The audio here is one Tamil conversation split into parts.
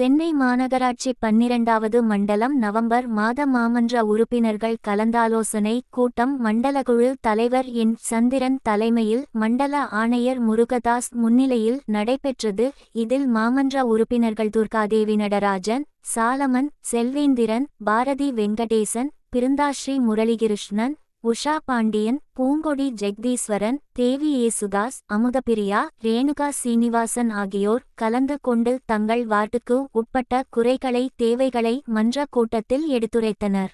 சென்னை மாநகராட்சி பன்னிரண்டாவது மண்டலம் நவம்பர் மாத மாமன்ற உறுப்பினர்கள் கலந்தாலோசனை கூட்டம் மண்டலக்குழு தலைவர் என். சந்திரன் தலைமையில் மண்டல ஆணையர் முருகதாஸ் முன்னிலையில் நடைபெற்றது. இதில் மாமன்ற உறுப்பினர்கள் துர்காதேவி நடராஜன் சாலமன் செல்வேந்திரன் பாரதி வெங்கடேசன் பிருந்தாஸ்ரீ முரளிகிருஷ்ணன் உஷா பாண்டியன் பூங்கொடி ஜெகதீஸ்வரன் தேவி ஏசுதாஸ் அமுதபிரியா ரேணுகா சீனிவாசன் ஆகியோர் கலந்து கொண்டு தங்கள் வார்டுக்கு உட்பட்ட குறைகளை தேவைகளை மன்ற கூட்டத்தில் எடுத்துரைத்தனர்.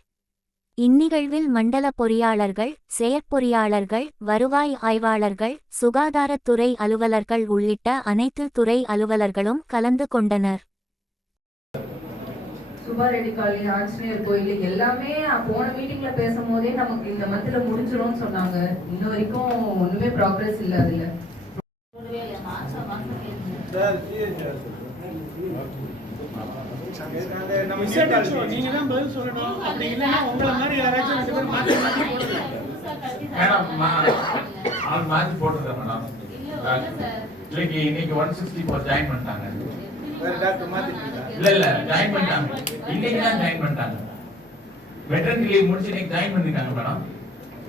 இந்நிகழ்வில் மண்டல பொறியாளர்கள் செயற்பொறியாளர்கள் வருவாய் ஆய்வாளர்கள் சுகாதாரத்துறை அலுவலர்கள் உள்ளிட்ட அனைத்து துறை அலுவலர்களும் கலந்து கொண்டனர். சுபா ரெட்டி காலனி ஆஞ்சநேயர் கோயில் எல்லாமே போன மீட்டிங்ல பேசும்போதே நமக்கு இந்த மந்த்ல முடிஞ்சிரும்னு சொன்னாங்க. இன்ன வரைக்கும் ஒண்ணுமே ப்ராக்ரஸ் இல்ல அதுல. நீங்க தான் பதில் சொல்லணும் அப்படி இல்லைன்னா உங்களை மாதிரி யாராச்சும் ரெண்டு பேரும் மாத்தி போடுங்க மேடம். மாத்தி போட்டுருக்கேன் மேடம் இன்னைக்கு இன்னைக்கு ஒன் சிக்ஸ்டி ஃபோர் ஜாயின் பண்ணிட்டாங்க. வேற டாக்டர் மாத்திட்டீங்களா இல்ல இல்ல ஜாயின் பண்ணிட்டாங்க. இன்னைக்கு தான் ஜாயின் பண்ணிட்டாங்க. வெட்டரன் லீவ் முடிச்சு இன்னைக்கு ஜாயின் மேடம்.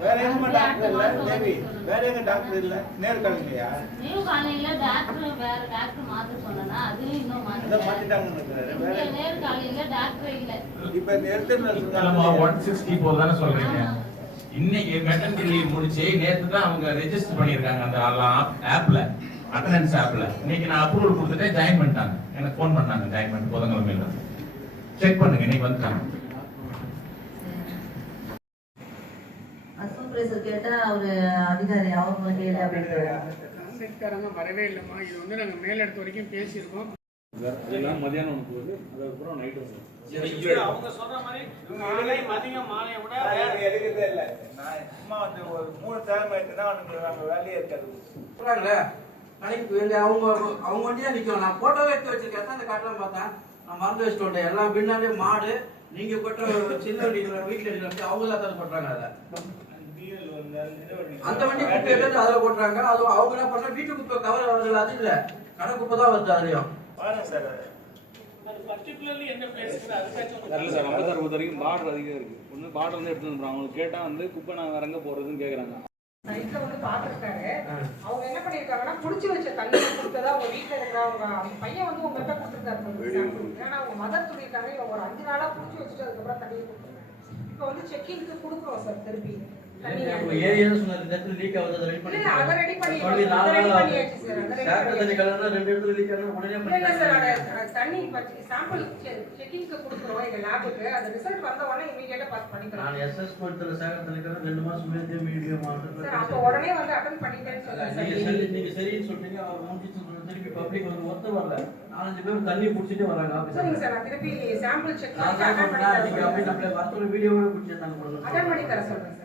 வேற எங்க டாக்டர் இல்ல? தேவி வேற எங்க டாக்டர் இல்ல? நேர் கலங்கலையா நியூ காலையில டாக்டர் வேற டாக்டர் மாத்த சொன்னா இன்னும் மாத்திட்டாங்க. வேற நேரு காலையில டாக்டர் இல்ல. இப்ப தானே சொல்றீங்க. இன்னைக்கு மெட்டர்னிட்டி லீவ் முடிச்சு நேத்து தான் அவங்க ரெஜிஸ்டர் பண்ணிருக்காங்க அந்த ஆப்ல அட்டண்டன்ஸ் ஆப்ல. இன்னைக்கு நான் அப்ரூவல் கொடுத்துட்டே ஜாயின் பண்ணிட்டாங்க. எனக்கு ஃபோன் பண்ணாங்க ஜாயின் பண்ணி புதன்கிழமையில செக் பண்ணுங்க இன்னைக்கு வந்துட்டாங்க. கேட்டா அவரு அதிகாரி அவங்க கேளு அப்படின்னு வரவே இல்லைம்மா. இது வந்து நாங்க மேலிடத்து வரைக்கும் பேசியிருக்கோம். இதெல்லாம் மதியானம் போகுது. அதுக்கப்புறம் நைட்டு வந்து அவங்க சொல்ற மாதிரி மாலை மதியம் மாலையை விட வேற எடுக்கிறதே இல்ல. நான் சும்மா வந்து ஒரு மூணு டைம் ஆயிட்டுனா அவனுக்கு அங்க வேலையே இருக்காது. கடைக்கு வேண்டிய அவங்க அவங்க வண்டியா நிக்கும் நான் போட்டோவே எடுத்து வச்சிருக்கேன். அந்த காட்டலாம் பார்த்தேன் நான் மறந்து வச்சுட்டு வந்தேன் எல்லாம் பின்னாடி மாடு நீங்க கொட்டுற சின்ன வண்டி வீட்டுல எடுக்கிற அவங்க தான் தான் கொட்டுறாங்க அதை. அந்த வண்டி குப்பை எடுத்து அதில் கொட்டுறாங்க. அதுவும் அவங்க என்ன பண்றாங்க? வீட்டு குப்பை கவர் வருது அது இல்ல. கடை குப்பை தான் வருது அதுலயும். பாருங்க சார் பொறுத்த வரைக்கும் பார்டர் அதிகம் இருக்கு. ஒன்று பார்டர் வந்து எடுத்து அவங்களுக்கு கேட்டால் வந்து குப்பை நான் வேற எங்கே போகிறதுன்னு கேட்குறாங்க நைட்ல வந்து பாத்துருக்காரு அவங்க என்ன பண்ணிருக்காங்கன்னா புடிச்சு வச்ச தண்ணி கொடுத்ததா அவங்க வீட்டுல இருக்கிறவங்க அவங்க பையன் வந்து உங்கள்கிட்ட கொடுத்துருக்காரு. ஏன்னா அவங்க மதர் சொல்லியிருக்காங்க இவங்க ஒரு அஞ்சு நாளா புடிச்சு வச்சுட்டு அதுக்கப்புறம் தண்ணி கொடுத்துருக்காங்க இப்போ வந்து செக்கிங்க்கு கொடுக்குறோம் சார் திருப்பி. தண்ணி ஏரியா சொன்னது இந்த இடத்துல லீக் ஆகுது அதை ரெடி பண்ணி அதை ready பண்ணி- சொல்லி நாலு நாள் பண்ணியாச்சு சார், சேப்ப தண்ணி. கலர்னா ரெண்டு இடத்துல லீக் ஆகுது உடனே இல்ல இல்ல சார் பண்ணி அதை அதை தண்ணி சாம்பிள் செக்கிங்க்கு கொடுக்குறோம் எங்க லேபுக்கு அந்த ரிசல்ட் வந்த உடனே இமீடியட்டா பாஸ் பண்ணிக்கலாம். நான் எஸ்எஸ் கொடுத்துல சேகர தண்ணி கலர் ரெண்டு மாசம் முன்னாடி மீடியம் சார் அப்போ உடனே வந்து அட்டன் பண்ணிட்டேன்னு அதான் சொல்றேன் நீங்க சார். சரி நீங்க சரின்னு சொல்றீங்க அவர் முடிச்சு சொல்றீங்க திருப்பி பப்ளிக் வந்து ஒத்த வரல. நாலஞ்சு பேர் தண்ணி குடிச்சிட்டு வராங்க சரிங்க ஆபீஸ்ல சார் நான் திருப்பி சாம்பிள் செக் நான் பண்ணி தான் அட்டன் பண்ணி சொன்னேன், நீங்க தரேன் அப்படியே நம்மள வரத்துல வீடியோவோட குடிச்சிருந்தாங்க அட்டன் பண்ணி தர சொல்றேன் சார்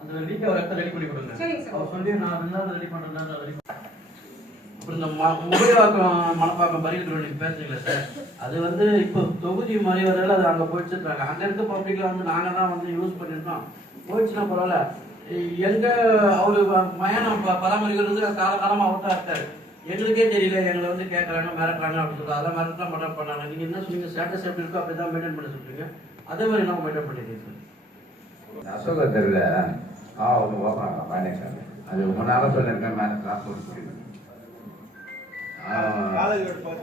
அந்த லீக் அவர் இடத்த ரெடி பண்ணி கொடுங்க. அவர் சொல்லி நான் ரெண்டு நாள் ரெடி பண்றேன் ரெடி அப்புறம் இந்த முகைவாக்கம் மணப்பாக்கம் பரிகள் நீங்க பேசுறீங்களா சார் அது வந்து இப்போ தொகுதி மாதிரி வரல அது அங்க போயிடுச்சுறாங்க அங்க இருக்க பப்ளிக்ல வந்து நாங்க தான் வந்து யூஸ் பண்ணிருக்கோம் போயிடுச்சுன்னா பரவாயில்ல. எங்க அவரு மயானம் பராமரிக்கிறது காலகாலமா அவர் தான் இருக்காரு. எங்களுக்கே தெரியல எங்களை வந்து கேட்கறாங்க மிரட்டுறாங்க அப்படின்னு சொல்லி அதெல்லாம் மிரட்டலாம் மட்டும் பண்ணாங்க. நீங்க என்ன சொன்னீங்க? ஸ்டேட்டஸ் எப்படி இருக்கோ அப்படிதான் மெயின்டைன் பண்ண சொல்றீங்க. அதே மாதிரி நம்ம மெயின்டைன் பண்ணிருக்கீங்க சார். அசோக தெருவில் ஆ ஒன்று ஓப்பனாங்க ஃபைனான்ஸ் அது ரொம்ப நாளாக சொல்லியிருக்கேன் மேலே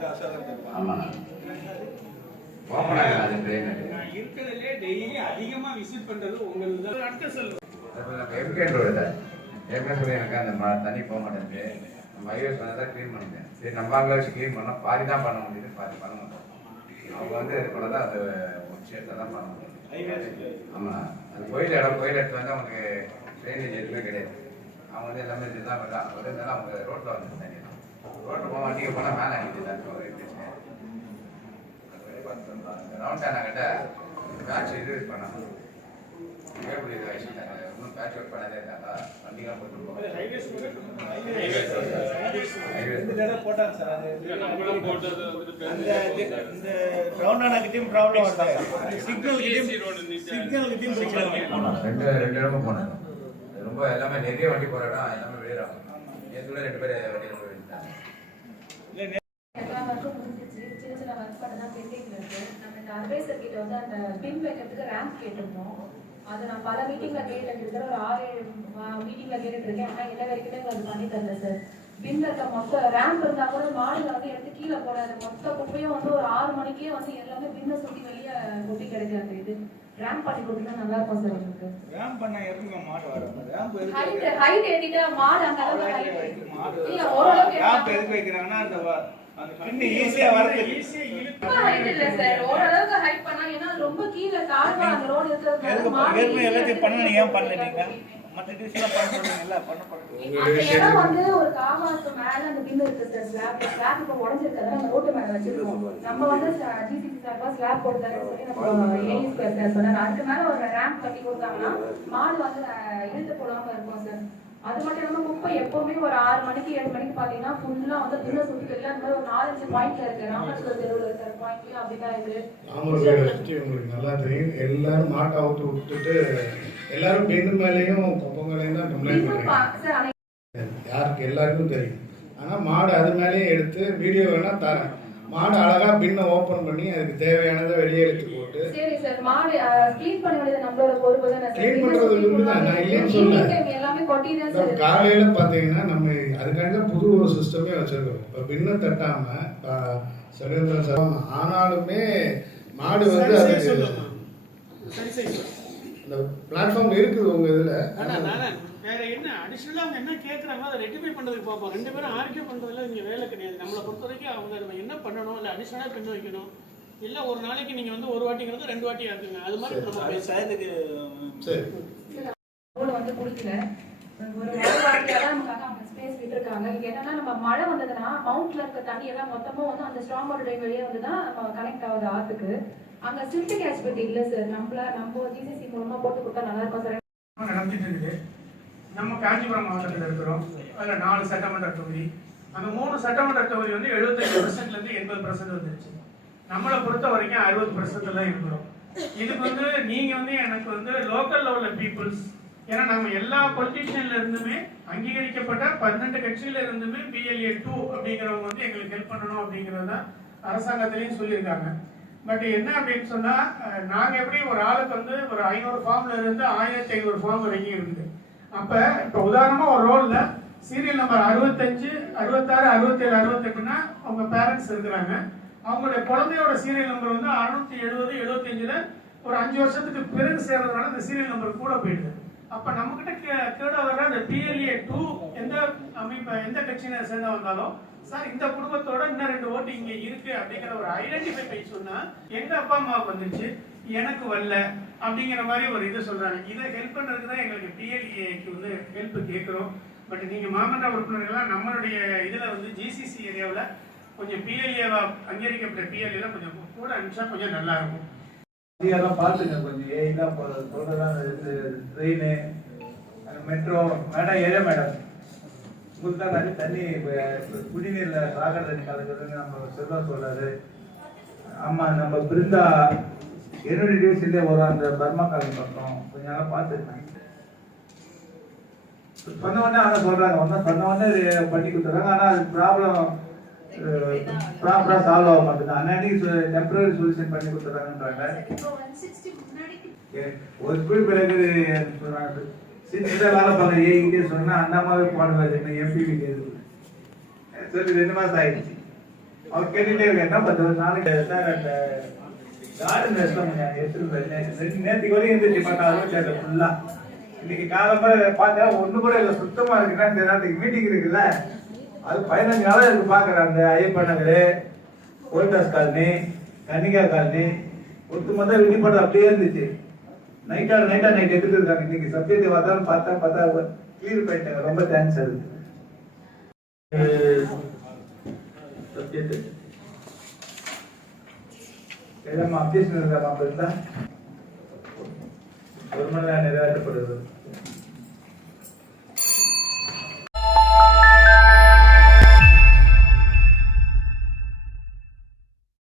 அசோகன் இருப்பான் ஆமாம் ஓப்பனாக அது ட்ரெயின் இருக்கிறதுலே டெய்லி அதிகமா விசிட் பண்றது உங்களுக்கு தான் அடுத்த ரோடு ஏற்கனவே அந்த ம- தண்ணி போக மாட்டேங்குது. நம்ம ஐயோ சொன்னதான் க்ளீன் பண்ணிட்டேன் சரி நம்ம க்ளீன் பண்ணால் பாதி தான் பண்ண முடியுது பாதி பண்ண முடியும் அவங்க வந்து இது கூட தான் அது ஒரு விஷயத்தை தான் பண்ண முடியும். ஆமாம் அது கோயில் இடம் கோயில் இடத்துல வந்து அவங்களுக்கு ட்ரைனேஜ் எதுவுமே கிடையாது. அவங்க வந்து எல்லாமே இதுதான் பண்ணுறாங்க அவங்க இருந்தாலும் அவங்க ரோட்டில் வந்து தண்ணி ரோட்டில் போக வண்டிக்கு போனால் மேலே அடிக்குது தான் ஒரு பிரச்சனை ரவுண்ட் ஆனாக்கிட்ட பேட்ச் இது பண்ணாங்க. கேபிள் இது வச்சுட்டாங்க இன்னும் பேட்ச் ஒர்க் பண்ணதே இருக்காங்க வண்டிலாம் போட்டு போவாங்க தடவை போட்டாங்க சார் அது நம்மளும் போட்டது வந்துட்டு அந்த இது- இந்த ரவுண்டானா கிட்டயும் ப்ராப்ளம் வருது சிக்னல் கிட்டயும் சிக்னல் கிட்டயும் ரெண்டு ரெண்டு இடமும் போனேன் அது ரொம்ப எல்லாமே நிறைய வண்டி போகிற இடம் எல்லாமே விழுறாங்க என் கூட ரெண்டு பேர் வைக்கிறதுக்கு ரேம்ப் கேட்டிருந்தோம் அது நான் பல மீட்டிங்ல கேட்டு கிட்டத்தட்ட ஒரு ஆறு மீட்டிங்ல கேட்டுட்டு இருக்கேன் ஆனா எல்லா வரைக்குமே அது பண்ணி தரல சார் பின்ல இருக்க மொத்த ரேம்ப் இருந்தா கூட மாடியில வந்து எடுத்து கீழே போடாது. மொத்த குப்பையும் வந்து ஒரு ஆறு மணிக்கே வந்து எல்லாமே பின்ன சுத்தி வெளியே கொட்டி அந்த இது ரேம்ப் பண்ணி கொடுத்தா நல்லா இருக்கும் சார் எங்களுக்கு ரேம் பண்ணா எப்படிங்க மாடு வரும். ரேம்ப் ஹைட் ஹைட் ஏத்திட்டா மாடு அந்த அளவுக்கு height. இல்ல ஓரளவுக்கு ரேம்ப். எதுக்கு வைக்கிறாங்கன்னா அந்த வ- அந்த பின்னு ஈஸியா வரதுக்கு ஈஸியா இழுத்து ரொம்ப height இல்ல சார். ஓரளவுக்கு ஹைட் பண்ணா ஏன்னா அது ரொம்ப கீழே காலமா அந்த ரோடு இருக்கிறதுனால எதுக்கு மாடு எல்லாத்தையும் ஏன் பண்ணல நீங்க? மற்ற டிஷ்லாம் பண்ணுறீங்கல்ல பண்ண பண்ணுறீங்க அந்த இடம் வந்து ஒரு காமாக்கு மேல அந்த பின் இருக்கு சார் ஸ்லாப் ஸ்லாப் இப்ப உடஞ்சிருக்காது நம்ம ரோட்டு மேல வச்சிருக்கோம். நம்ம வந்து ஜிசிசி சார்பா ஸ்லாப் போட்டு தரேன்னு சொல்லி நம்ம ஏஇ ஸ்கொயர் சார் சொன்னாரு அதுக்கு மேல ஒரு ரேம்ப் கட்டி கொடுத்தாங்கன்னா மாடு வந்து இழுத்து போடாம இருக்கும் சார். அது மட்டும் இல்லாம குப்பை எப்பவுமே ஒரு ஆறு மணிக்கு ஏழு மணிக்கு பாத்தீங்கன்னா ஃபுல்லா வந்து பின்ன எல்லாம் இந்த மாதிரி ஒரு நாலஞ்சு பாயிண்ட்ல இருக்கு. ராமேஸ்வரம் தெருவுல இருக்கிற பாயிண்ட்லயும் அப்படிதான் இது ராமர் பற்றி உங்களுக்கு நல்லா தெரியும். எல்லாரும் மாட்டை அவுத்து விட்டுட்டு எல்லாரும் பெண்ணு மேலேயும் பொங்கலையும் தான் கம்ப்ளைண்ட் பண்ணுறாங்க யாருக்கு எல்லாருக்கும் தெரியும். ஆனால் மாடு அது மேலேயும் எடுத்து வீடியோ வேணால் தரேன். மாடு அழகாக பின்னை ஓப்பன் பண்ணி அதுக்கு தேவையானதை வெளியே எடுத்து போட்டு. சரி சார் மாடு க்ளீன் பண்ண வேண்டியது நம்மளோட பொறுப்பு தானே Clean பண்றது உண்மைதான். நான் இல்லைன்னு சொல்லல. எல்லாமே கொட்டி தான் சார். காலையில் பார்த்தீங்கன்னா நம்ம அதுக்காண்டி தான் புது ஒரு சிஸ்டமே வச்சுருக்கோம் இப்போ பின்னை தட்டாமல் சுரேந்திரன் சார் ஆனாலுமே மாடு வந்து சரி இந்த பிளாட்ஃபார்ம் இருக்குது உங்கள் இதில். ஆனா நானா வேற என்ன அடிஷனலா அவங்க என்ன கேக்குறாங்களோ அதை ரெட்டிஃபை பண்றதுக்கு பார்ப்போம். ரெண்டு பேரும் ஆர்கியூ பண்றதுல இங்க வேலை கிடையாது. நம்மளை பொறுத்த வரைக்கும் அவங்க நம்ம என்ன பண்ணணும் இல்ல அடிஷனலா பின் வைக்கணும் இல்ல ஒரு நாளைக்கு நீங்க வந்து ஒரு வாட்டிங்கிறது ரெண்டு வாட்டி ஆக்குங்க அது மாதிரி நம்ம சயத்துக்கு சரி. வந்து குடிக்கல. ஒரு மழை வாட்டியா தான் நமக்காக அவங்க ஸ்பேஸ் விட்டுருக்காங்க. இங்க என்னன்னா நம்ம மழை வந்ததுன்னா மவுண்ட்ல இருக்க தண்ணி எல்லாம் மொத்தமும் வந்து அந்த ஸ்ட்ராங் வாட்டர் ட்ரெயின் வழியா வந்து தான் நம்ம கனெக்ட் ஆகுது ஆத்துக்கு. அங்க சில்ட் ஆஸ்பெக்ட் இல்ல சார் நம்மள நம்ம ஜிசிசி மூலமா போட்டு கொடுத்தா நல்லா இருக்கும் சார் நடந்துட்டு இருக்குது. நம்ம காஞ்சிபுரம் மாவட்டத்தில் இருக்கிறோம். அதில் நாலு சட்டமன்ற தொகுதி. அந்த மூணு சட்டமன்ற தொகுதி வந்து எழுபத்தஞ்சு பர்சன்ட்லேருந்து எண்பது பர்சன்ட் வந்துருச்சு. நம்மளை பொறுத்த வரைக்கும் அறுபது பர்சன்ட் தான் இருக்கிறோம். இதுக்கு வந்து நீங்கள் வந்து எனக்கு வந்து லோக்கல் லெவலில் பீப்புள்ஸ் ஏன்னா நம்ம எல்லா பொலிட்டீஷியன்ல இருந்துமே அங்கீகரிக்கப்பட்ட பன்னெண்டு கட்சியில இருந்துமே பிஎல்ஏ டூ அப்படிங்கிறவங்க வந்து எங்களுக்கு ஹெல்ப் பண்ணணும் அப்படிங்கிறத அரசாங்கத்திலையும் சொல்லியிருக்காங்க. பட் என்ன அப்படின்னு சொன்னா நாங்கள் நாங்க எப்படி ஒரு ஆளுக்கு வந்து ஒரு ஐநூறு ஃபார்ம்ல இருந்து ஆயிரத்தி ஐநூறு ஃபார்ம் வரைக்கும் இருக்குது. அப்ப இப்ப உதாரணமா ஒரு ரோல்ல சீரியல் நம்பர் அறுபத்தஞ்சு அறுபத்தாறு அறுபத்தேழு அறுபத்தெட்டுனா அவங்க பேரண்ட்ஸ் இருக்கிறாங்க. அவங்களுடைய குழந்தையோட சீரியல் நம்பர் வந்து அறுநூத்தி எழுபது எழுபத்தஞ்சுல ஒரு அஞ்சு வருஷத்துக்கு பிறகு சேர்றதுனால இந்த சீரியல் நம்பர் கூட போயிடுது. அப்ப நம்ம கிட்ட கேட வர்ற அந்த பிஎல்ஏ டூ எந்த அமைப்பு எந்த கட்சியில சேர்ந்த வந்தாலும் சார் இந்த குடும்பத்தோட இன்னும் ரெண்டு ஓட்டு இங்க இருக்கு அப்படிங்கிற ஒரு ஐடென்டிஃபை பண்ணி சொன்னா எங்க அப்பா அம்மாவுக்கு வந்துருச்சு எனக்கு வரல அப்படிங்கிற மாதிரி ஒரு இது சொல்றாங்க. இதை ஹெல்ப் பண்றதுக்கு தான் எங்களுக்கு பிஎல்ஏக்கு வந்து ஹெல்ப் கேட்கிறோம். பட் நீங்க மாமன்ற உறுப்பினர்கள்லாம் நம்மளுடைய இதுல வந்து ஜிசிசி ஏரியாவில் கொஞ்சம் பிஎல்ஏவா அங்கீகரிக்கப்பட்ட பிஎல்ஏல கொஞ்சம் கூட அனுப்பிச்சா கொஞ்சம் நல்லா இருக்கும். இதெல்லாம் பார்த்துங்க கொஞ்சம். ஏய்லாம் இது ட்ரெயின் மெட்ரோ மேடம் ஏ மேடம். உங்களுக்கு தான் நிறைய தண்ணி குடிநீரில் சாகர தண்ணி கலக்குறதுன்னு நம்ம செல்வா சொல்கிறாரு ஆமாம் நம்ம பிருந்தா என்னுடைய டிவிஷன்லேயே வரும் அந்த பர்மா காலனி பக்கம். கொஞ்ச நாளாக பார்த்துருக்கேன். சொன்ன உடனே ஆனால் சொல்கிறாங்க ஒன்றா சொன்ன உடனே பண்ணி கொடுத்துறாங்க ஆனால் அது ப்ராப்ளம் ப்ராப்பராக சால்வ் ஆக மாட்டேங்குது. அன்னைக்கு டெம்பரரி சொல்யூஷன் பண்ணி கொடுத்துறாங்கன்றாங்க ஒரு ஸ்கூல் பிறகு சொன்னாங்க. சின்ன வேலை பார்க்க ஏங்கிட்டே சொன்னா அண்ணாமாவே பாடுவாரு. என்ன எம்பி கேது சொல்லி ரெண்டு மாசம் ஆயிடுச்சு. அவர் கேட்டுட்டே இருக்க என்ன பண்றது நாளைக்கு? சார் அந்த கார்டன் எடுத்துட்டு நேற்றுக்கு வரையும் இருந்துச்சு பார்த்தா அறுபத்தி ஃபுல்லா இன்னைக்கு காலம்பர பார்த்தா ஒண்ணு கூட இல்லை சுத்தமா இருக்குன்னா இந்த நாட்டுக்கு மீட்டிங் இருக்குல்ல. அது பதினஞ்சு நாளா இருக்கு பாக்குறேன் அந்த ஐயப்பன் நகர் கோல்டாஸ் காலனி கன்னிகா காலனி. ஒட்டுமொத்த விடுபடுறது அப்படியே இருந்துச்சு. நைட்டா நைட்டா நைட் எடுத்துட்டு இருக்காங்க. இன்னைக்கு சப்ஜெக்ட் வந்தாலும் பார்த்தா பார்த்தா கிளியர் பண்ணிட்டாங்க. ரொம்ப தேங்க்ஸ் அது. சப்ஜெக்ட் ஏதாவது அப்டேஷன் இருந்தா இருந்தா ஒரு மணி நேரம் நிறைவேற்றப்படுது